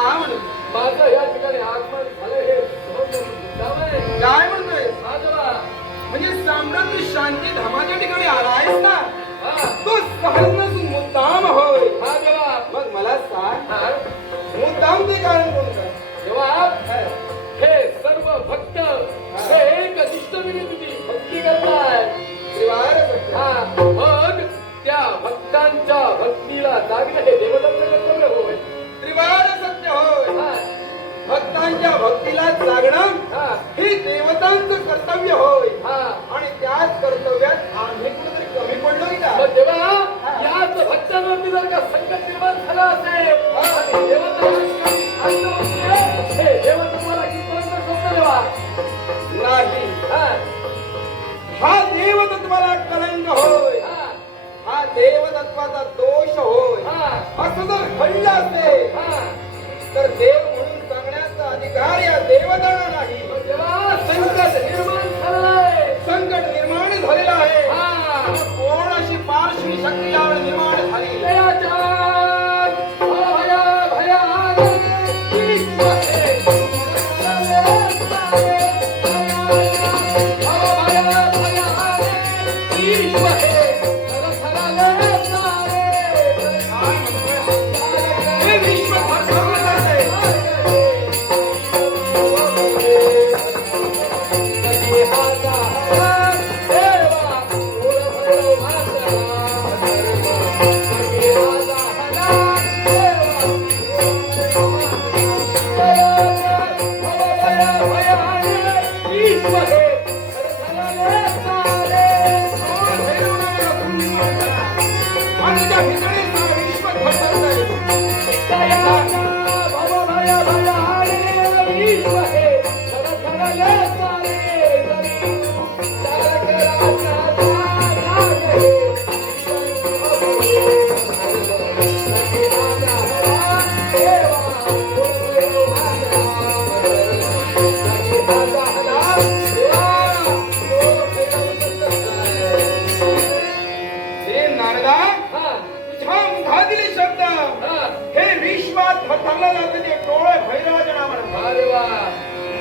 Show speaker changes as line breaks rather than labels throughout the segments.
म्हणून
माझं या ठिकाणी आगमन झालं हे सौम्य त्यामुळे
काय म्हणतोय?
राजवा.
म्हणजे साम्राज्य शांती धामाच्या ठिकाणी आलायस ना?
हा.
तो सहज नसून मुद्दाम होय.
हा देवा.
मग मला सांग
हा.
मुद्दाम ते कारण कोणतं?
देवा
काय?
हे सर्व भक्त हे. एक तुझी भक्ती करताय.
त्रिवार.
हा मग त्या भक्तांच्या भक्तीला जागणं हे देवदत्त कर्तव्य होय.
त्रिवार भक्तांच्या भक्तीला जागणं
हा.
देवतांचं कर्तव्य होय.
हा.
आणि त्याच कर्तव्यात आम्ही कुठेतरी कमी पडलोय का?
देवा याच भक्तांवरती जर का संकट निर्माण झालं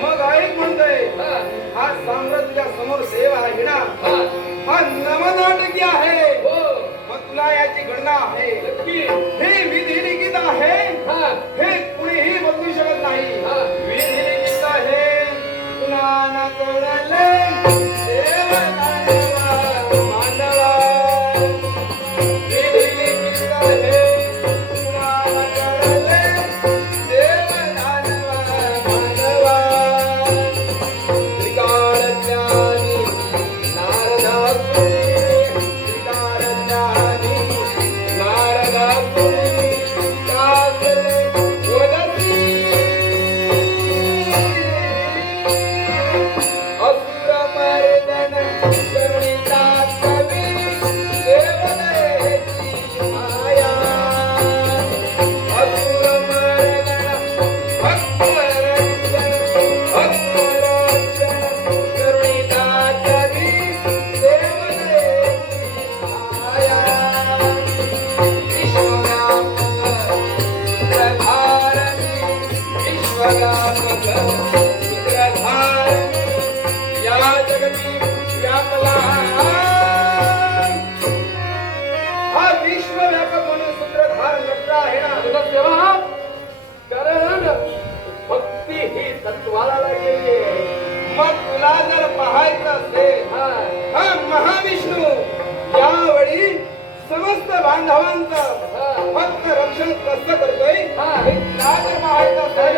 मग
ऐक म्हणतोय हा. समोर सेव आहे हिडा हा. नवनाटकी आहे. मग तुला याची गणना आहे. हे विधी लिखित आहे हे पाहायचं असेल
हा
महाविष्णू यावेळी समस्त बांधवांचं भक्त रक्षण कसं करतोय?
हा.
पाहायचं असेल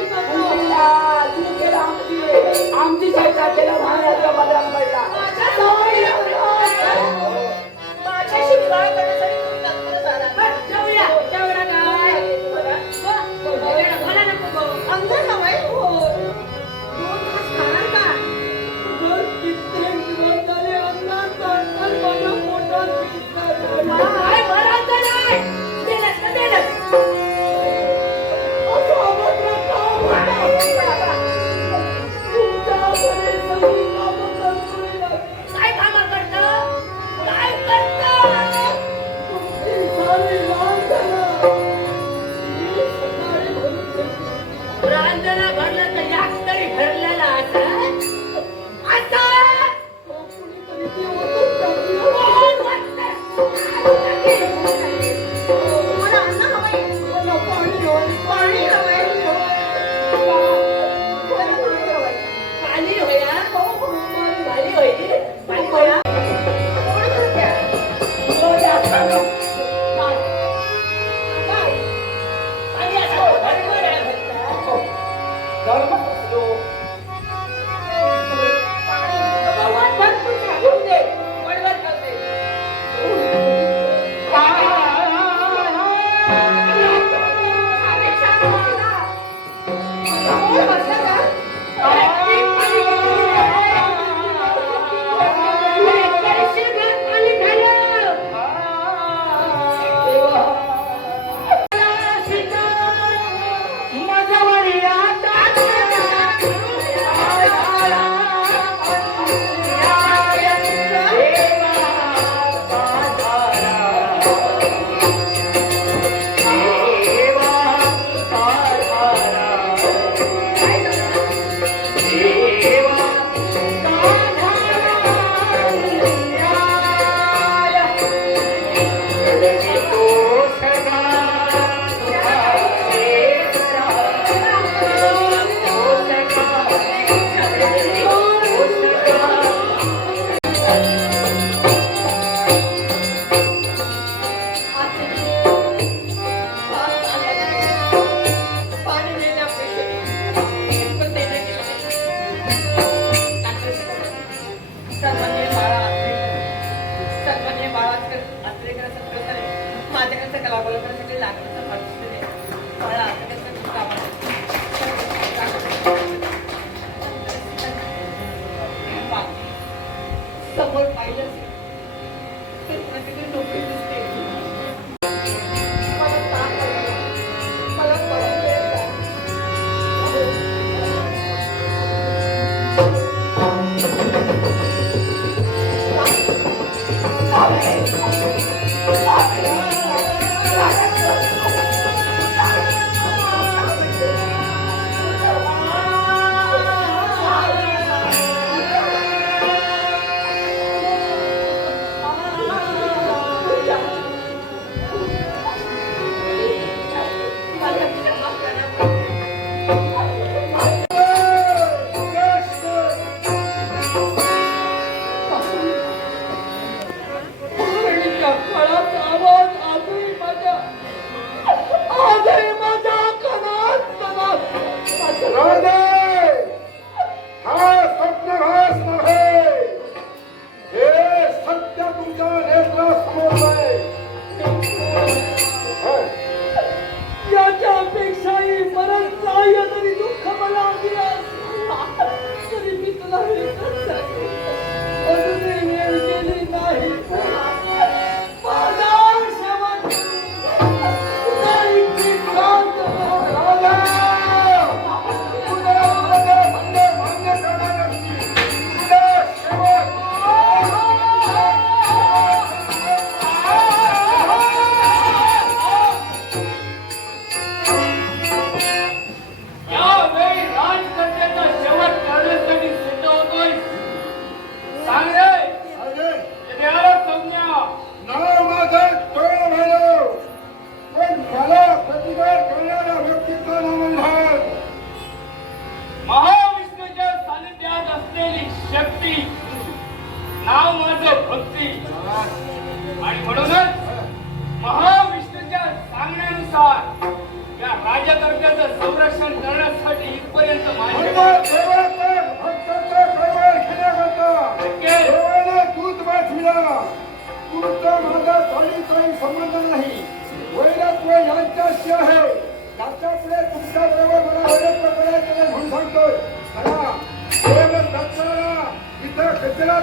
Música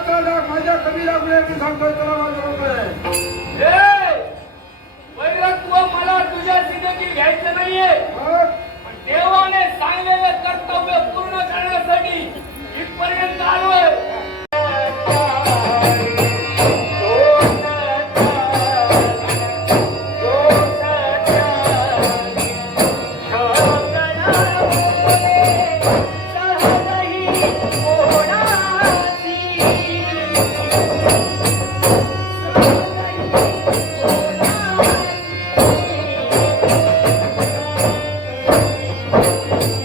चार लाख
माझ्या
कमी लागू आहे मी
सांगतोय तुला माझं
म्हणतोय मला
तुझ्या जिंदगी घ्यायचं नाहीये. देवाने सांगलेलं कर्तव्य पूर्ण करण्यासाठी इथपर्यंत आलोय. you.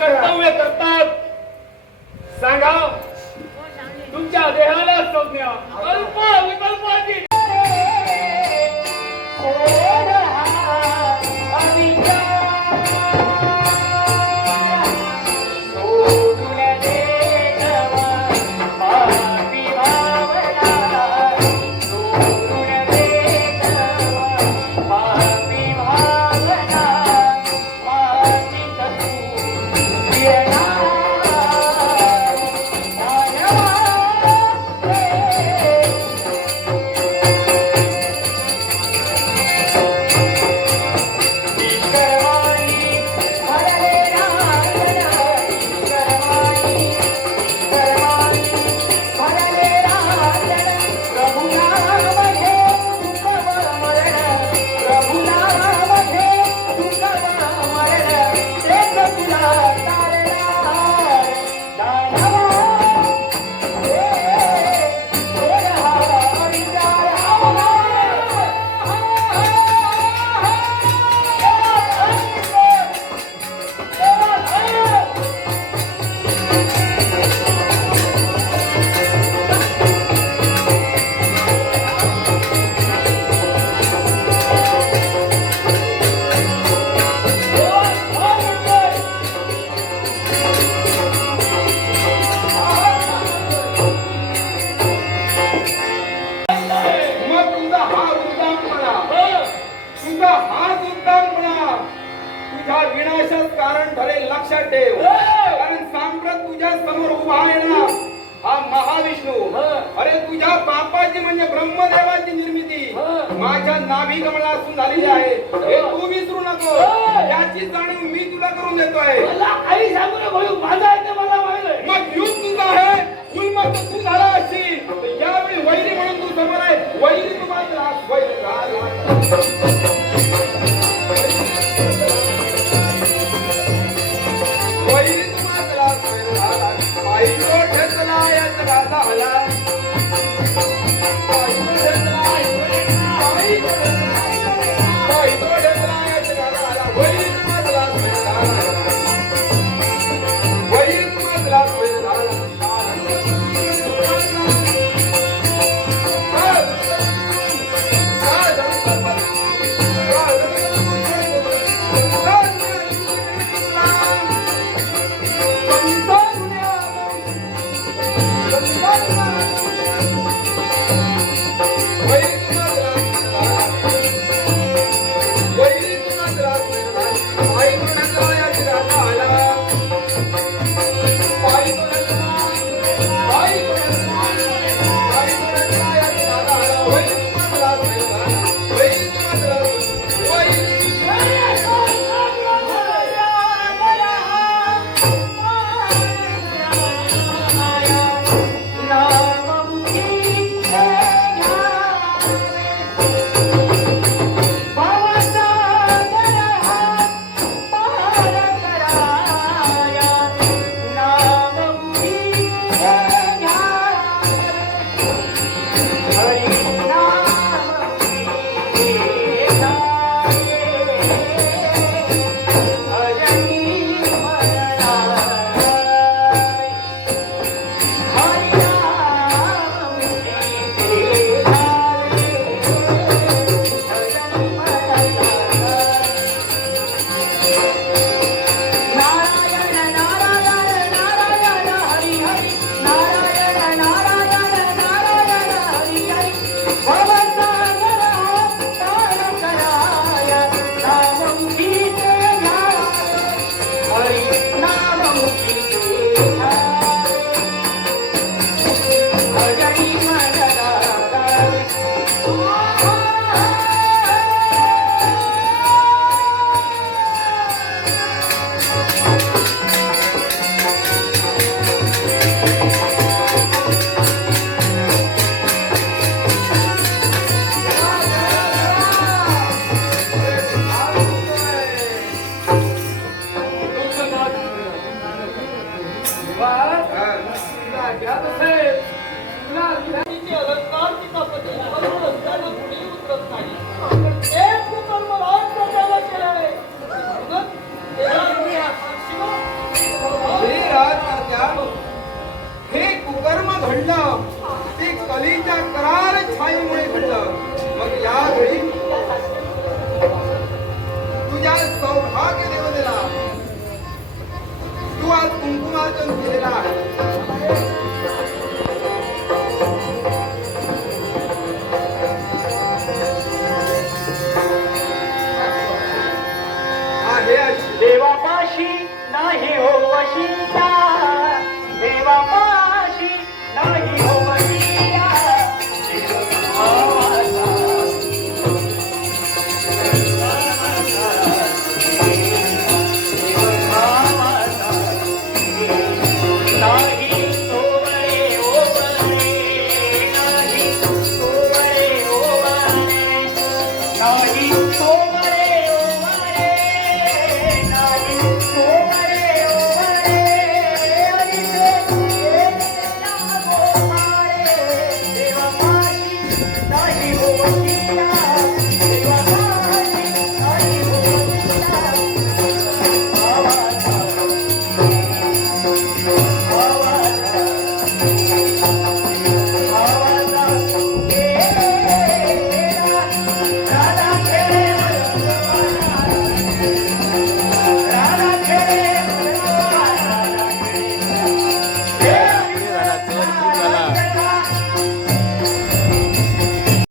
कर्तव्य करतात. सांगा. हो, तुमच्या देहाला संज्ञा. अल्प विकल्पाची. Hey, all the